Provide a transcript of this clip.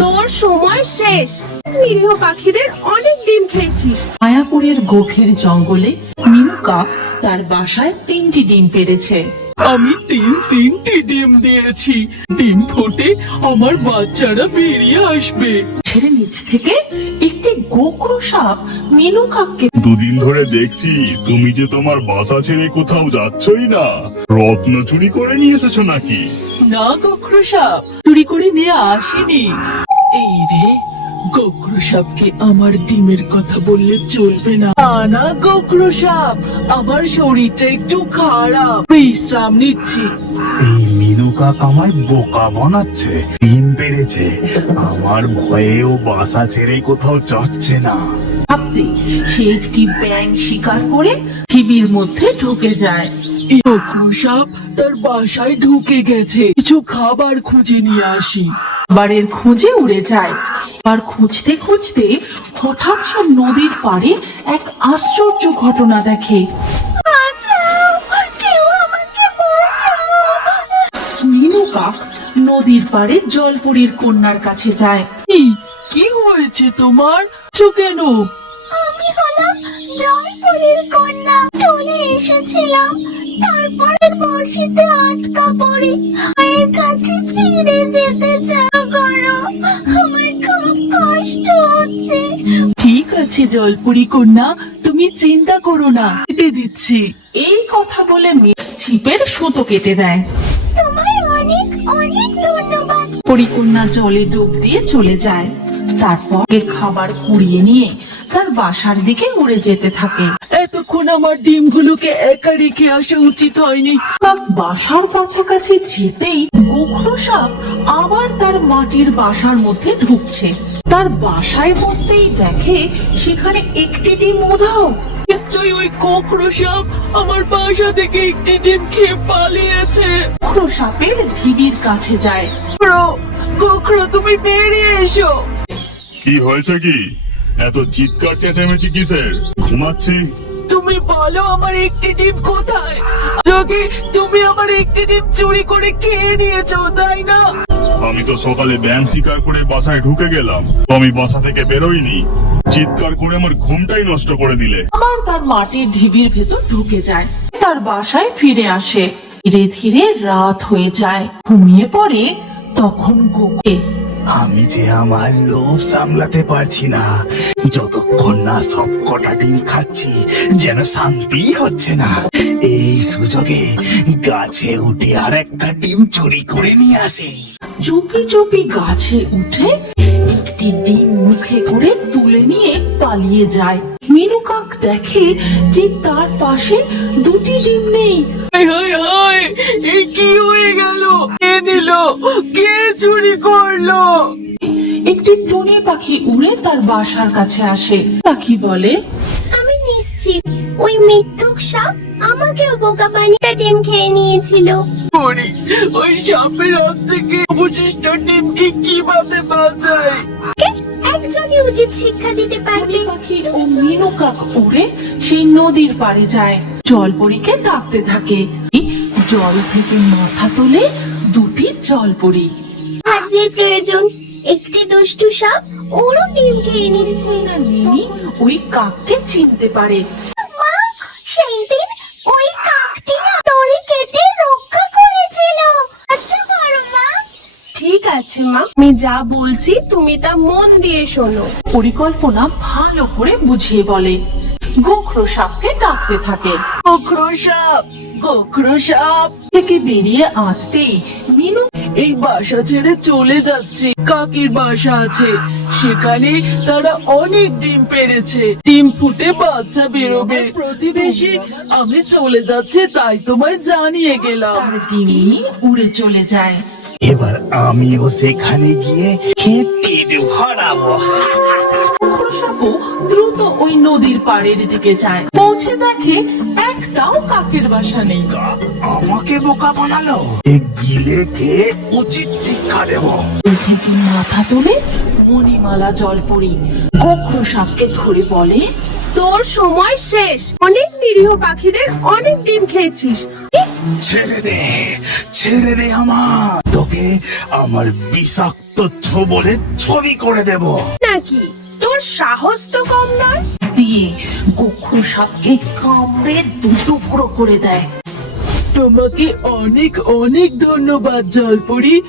তোর সময় শেষ। নিরীহ পাখিদের অনেক ডিম খেয়েছিস। মায়াপুরের গভীর জঙ্গলে মিনু কাক তার বাসায় তিনটি ডিম পেড়েছে আমি তিন তিনটি ডিম দিয়েছি। ডিম ফুটে আমার বাচ্চারা বেরিয়ে আসবে। ছেড়ে নিচ থেকে একটি গোকরু সাপ মিনু কাককে দুদিন ধরে দেখছি তুমি যে তোমার বাসা ছেড়ে কোথাও যাচ্ছই না। রত্ন চুরি করে নিয়ে এসেছ নাকি? না গোখরু সাপ চুরি করে নিয়ে আসিনি। এই রে গোখরু সাপকে আমার ডিমের কথা বললে চলবে না। না, গোখরু সাপ আমার শরীরটা একটু খারাপ। বিশ্রাম নিচ্ছি। এই মিনু কাক আমায় বোকা বানাচ্ছে ডিম পেরেছে। আমার বাসা ছেড়ে কোথাও যাচ্ছে না। ভাবতে সে একটি ব্যাং শিকার করে টিভির মধ্যে ঢুকে যায়। গোখরু সাপ তার বাসায় ঢুকে গেছে। কিছু খাবার খুঁজে নিয়ে আসি। বাড়ির খুঁজে উড়ে যায়। আর খুঁজতে খুঁজতে হঠাৎ সে নদীর পাড়ে এক আশ্চর্য ঘটনা দেখে। মিনু কাক নদীর পাড়ে জলপুরীর কন্যার কাছে যায়। কি হয়েছে তোমার? চো কেন? আমি হলাম জয়পুরের কন্যা। চলে এসেছিলাম। তারপরে বর্ষিতে আটকা পড়ে মায়ের কাছে ফিরে যেতে চাও আছে জলপুরি কন্যা তুমি চিন্তা করো না কেটে দিচ্ছি। এই কথা বলে মেয়ে ছিপের সুতো কেটে দেয়। তোমায় অনেক অনেক ধন্যবাদ। পরিকন্যা জলে ডুব দিয়ে চলে যায়। তারপর খাবার কুড়িয়ে নিয়ে তার বাসার দিকে উড়ে যেতে থাকে। এতক্ষণ আমার ডিমগুলোকে একা রেখে আসা উচিত হয়নি। বাসার কাছাকাছি যেতেই গোখরো সাপ আবার তার মাটির বাসার মধ্যে ঢুকছে। তার বাসায় বসতেই দেখে সেখানে একটি ডিম উধাও। নিশ্চয়ই ওই সাপ আমার বাসা থেকে একটি ডিম খেয়ে পালিয়েছে। সাপের ঢিবির কাছে যায়। তুমি বেরিয়ে এসো। কি হয়েছে কি? এত চিৎকার চেঁচামেচি কিসের? ঘুমাচ্ছি। তুমি বলো আমার একটি ডিম কোথায়? তুমি আমার একটি ডিম চুরি করে খেয়ে নিয়েছো তাই না? আমি তো সকালে ব্যায়াম শিকার করে বাসায় ঢুকে গেলাম। তো আমি বাসা থেকে বেরোইনি। চিৎকার করে আমার ঘুমটাই নষ্ট করে দিলে। আবার তার মাটির ঢিবির ভেতর ঢুকে যায়। তার বাসায় ফিরে আসে। ধীরে ধীরে রাত হয়ে যায়। ঘুমিয়ে পড়ে তখন গোকে আমি যে আমার লোভ সামলাতে পারছি না যতক্ষণ না সব কটা ডিম খাচ্ছি যেন শান্তি হচ্ছে না। এই সুযোগে গাছে উঠে আর একটা ডিম চুরি করে নিয়ে আসি। চুপি চুপি গাছে উঠে একটি ডিম মুখে করে তুলে নিয়ে পালিয়ে যায়। মিনু কাক দেখে যে তার পাশে দুটি ডিম নেই। কি হয়ে গেল? কে নিল কে চুরি করল? একটি টুনি পাখি উড়ে তার বাসার কাছে আসে। পাখি বলে আমি নিশ্চিত ওই মৃত্যুক সাপ আমাকেও বোকা বানিয়ে ডিম খেয়ে নিয়েছিল। ওই সাপের হাত থেকে অবশিষ্ট ডিমকে কীভাবে বাঁচাই একজনই উচিত শিক্ষা দিতে পারবে। পাখি ও মিনু কাক উড়ে সেই নদীর পাড়ে যায়। জলপরীকে ডাকতে থাকে। জল থেকে মাথা তোলে দুটি জলপরী সাহায্যের প্রয়োজন একটি দুষ্টু সাপ ওরও ডিম খেয়ে নিচ্ছে মিনি ওই কাককে চিনতে পারে মা সেই দিন ওই কাকটি দড়ি কেটে রক্ষা করেছিল আচ্ছা করো মা ঠিক আছে মা। আমি যা বলছি তুমি তা মন দিয়ে শোনো। পরিকল্পনা ভালো করে বুঝিয়ে বলে। গোখরো সাপকে ডাকতে থাকে। গোখরো সাপ গোখরো সাপ। থেকে বেরিয়ে আসতেই মিনু এই বাসা ছেড়ে চলে যাচ্ছে। কাকের বাসা আছে। সেখানে তারা অনেক ডিম পেরেছে ডিম ফুটে বাচ্চা বেরোবে। প্রতিবেশী আমি চলে যাচ্ছে তাই তোমায় জানিয়ে গেলাম। তিনি উড়ে চলে যায়। এবার আমিও সেখানে গিয়ে হারাবো গোখরো সাপও দ্রুত ওই নদীর পাড়ের দিকে যায়। পৌঁছে দেখে একটাও কাকের বাসা নেই। কাক আমাকে বোকা বানালো। এ গিলে খেয়ে উচিত শিক্ষা দেবো। থেকে মাথা তুলে মণিমালা জল পড়ি। গোখরো সাপকে ধরে বলে তোর সময় শেষ। অনেক নিরীহ পাখিদের অনেক ডিম খেয়েছিস। ছেড়ে দে ছেড়ে দে আমার। তোকে আমার বিষাক্ত ছোবলের ছবি করে দেব। নাকি? তোর সাহস তো কম নয়? দিয়ে গোখু সাপকে কামড়ে দুটুকরো করে দেয়। তোমাকে অনেক অনেক ধন্যবাদ জলপরি।